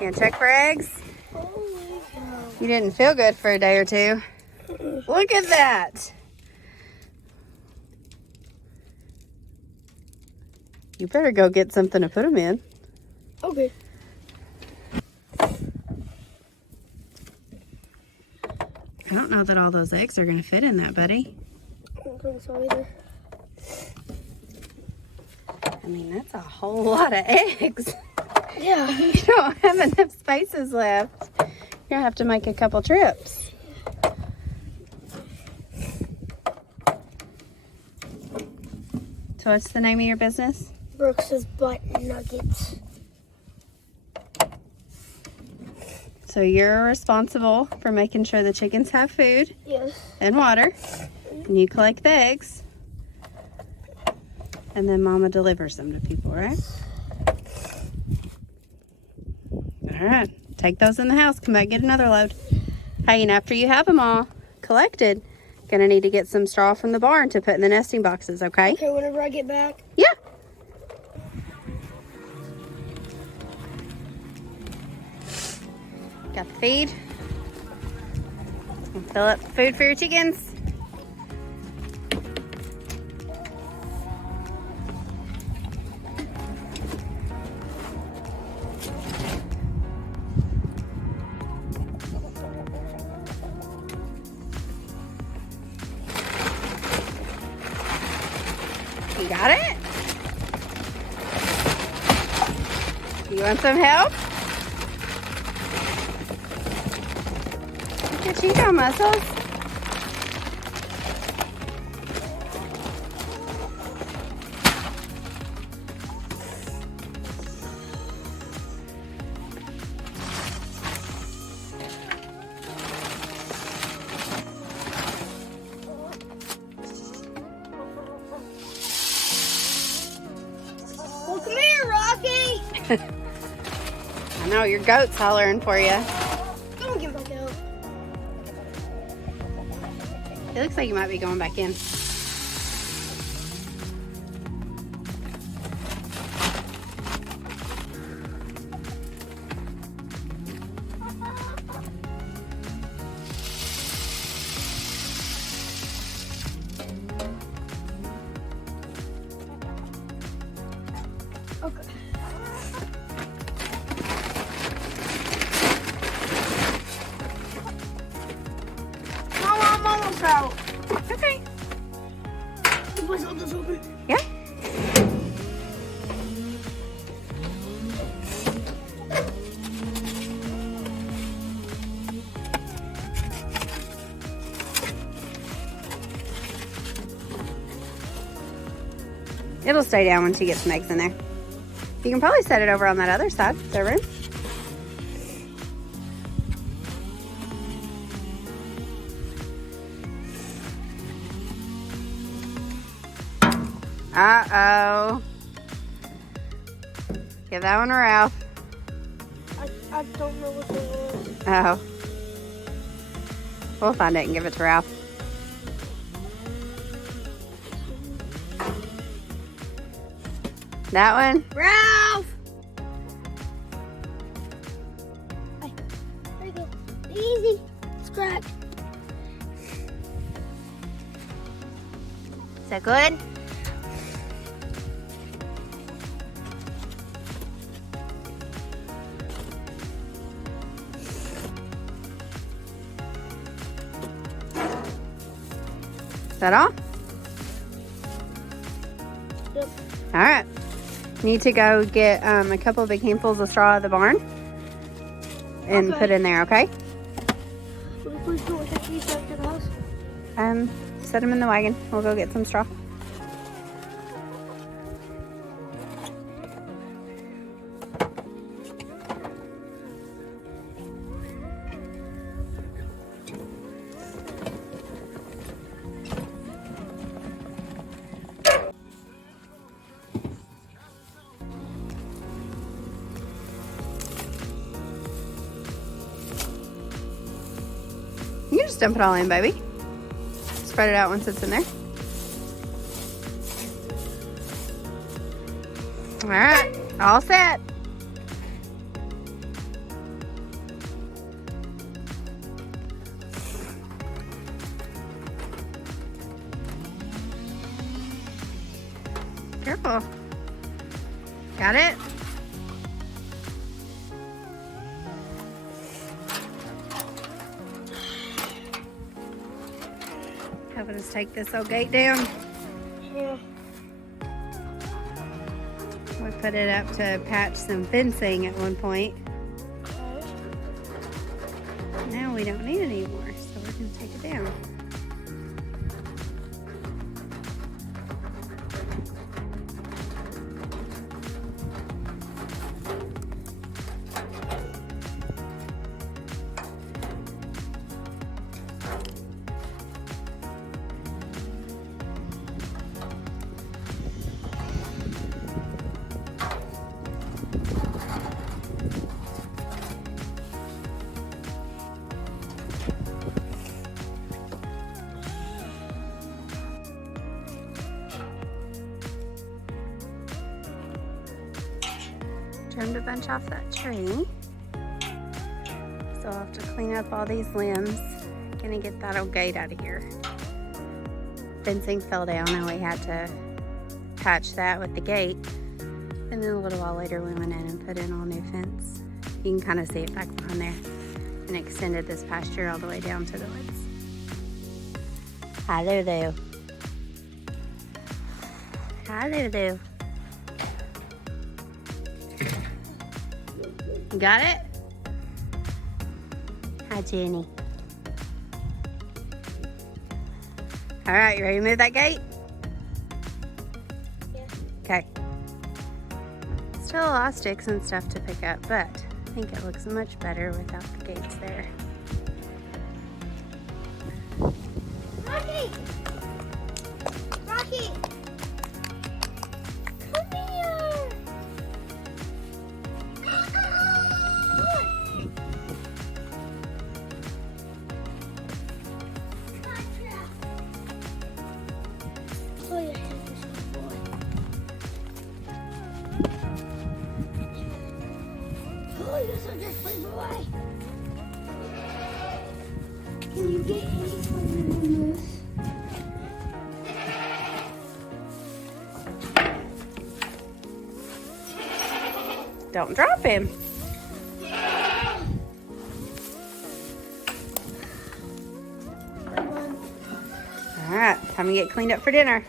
You gonna check for eggs? You didn't feel good for a day or two. Look at that. You better go get something to put them in. Okay. I don't know that all those eggs are gonna fit in that, buddy. I don't think so either. I mean, that's a whole lot of eggs. Yeah. You don't have enough spaces left. You're gonna have to make a couple trips. So what's the name of your business? Brooks's Butt Nuggets. So you're responsible for making sure the chickens have food Yes. and water. And you collect the eggs. And then Mama delivers them to people, right? All right. Take those in the house. Come back, get another load. Hey, and after you have them all collected, gonna need to get some straw from the barn to put in the nesting boxes, okay? Okay, whenever I get back. Yeah. Got the feed. And fill up food for your chickens. You got it? You want some help? Look at you go, Muscles. Well, come here, Rocky. I know, your goat's hollering for you. Don't get back out. It looks like you might be going back in. Okay. Mama, I'm almost out. Okay. You please hold this open. Yeah. It'll stay down once you get some eggs in there. You can probably set it over on that other side, the room. Uh-oh. Give that one to Ralph. I don't know what it was. Oh. We'll find it and give it to Ralph. That one? Ralph! Hey, there you go. Easy. Scratch. Is that good? Is that all? Yep. All right. Need to go get a couple of big handfuls of straw at the barn and Okay. put in there, okay? Will you please go take these back to the house? Set them in the wagon. We'll go get some straw. You can just dump it all in, baby. Spread it out once it's in there. All right, all set. Careful. Got it? Helping us take this old gate down. Yeah. We put it up to patch some fencing at one point. Okay. Now we don't need it anymore, so we're going to take it down. Trimmed a bunch off that tree. So I'll have to clean up all these limbs. Gonna get that old gate out of here. Fencing fell down and we had to patch that with the gate. And then a little while later we went in and put in all new fence. You can kind of see it back behind there. And extended this pasture all the way down to the woods. Hi there. Hi there. Got it? Hi, Jenny. All right, you ready to move that gate? Yeah. Okay. Still a lot of sticks and stuff to pick up, but I think it looks much better without the gates there. Rocky! Rocky! Come here! Oh, yeah, this is good boy. Oh, you're such a sweet boy. Can you get anything in this? Don't drop him. All right, time to get cleaned up for dinner.